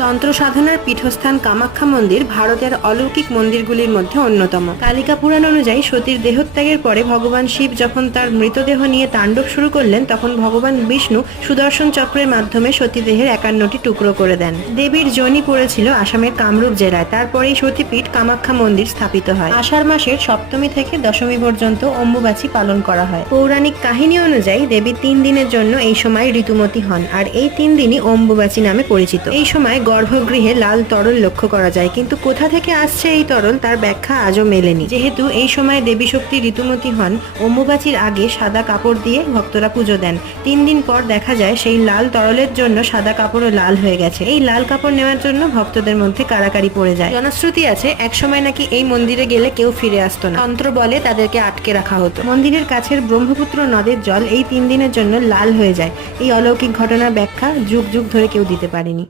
তন্ত্র সাধনার পীঠস্থান কামাখ্যা মন্দির ভারতের অলৌকিক মন্দিরগুলির মধ্যে অন্যতম। কালিকা পুরাণ অনুযায়ী সতীর দেহত্যাগের পরে ভগবান শিব যখন তার মৃতদেহ নিয়ে তাণ্ডব শুরু করলেন, তখন ভগবান বিষ্ণু সুদর্শন চক্রের মাধ্যমে সতীদেহের 51টি টুকরো করে দেন। দেবীর যোনি পড়েছিল আসামের কামরূপ জেলায়। তারপরেই সতীপীঠ কামাখ্যা মন্দির স্থাপিত হয়। আষাঢ় মাসের সপ্তমী থেকে দশমী পর্যন্ত অম্বুবাচী পালন করা হয়। পৌরাণিক কাহিনী অনুযায়ী দেবী 3 দিনের জন্য এই সময় ঋতুমতী হন, আর এই 3 দিনই অম্বুবাচী নামে পরিচিত। এই সময় গর্ভগৃহে লাল তরল লক্ষ্য করা যায়, কিন্তু কোথা থেকে আসছে এই তরল তার ব্যাখ্যা আজও মেলেনি। যেহেতু এই সময় দেবী শক্তি ঋতুমতী হন, অম্বুবাচীর আগে সাদা কাপড় দিয়ে ভক্তরা পুজো দেন। 3 দিন পর দেখা যায় সেই লাল তরলের জন্য সাদা কাপড়ও লাল হয়ে গেছে। এই লাল কাপড় নেওয়ার জন্য ভক্তদের মধ্যে কাড়াকাড়ি পড়ে যায়। জনশ্রুতি আছে একসময় নাকি এই মন্দিরে গেলে কেউ ফিরে আসতো না, তন্ত্র বলে তাদেরকে আটকে রাখা হতো। মন্দিরের কাছের ব্রহ্মপুত্র নদের জল এই 3 দিনের জন্য লাল হয়ে যায়। এই অলৌকিক ঘটনার ব্যাখ্যা যুগ যুগ ধরে কেউ দিতে পারেনি।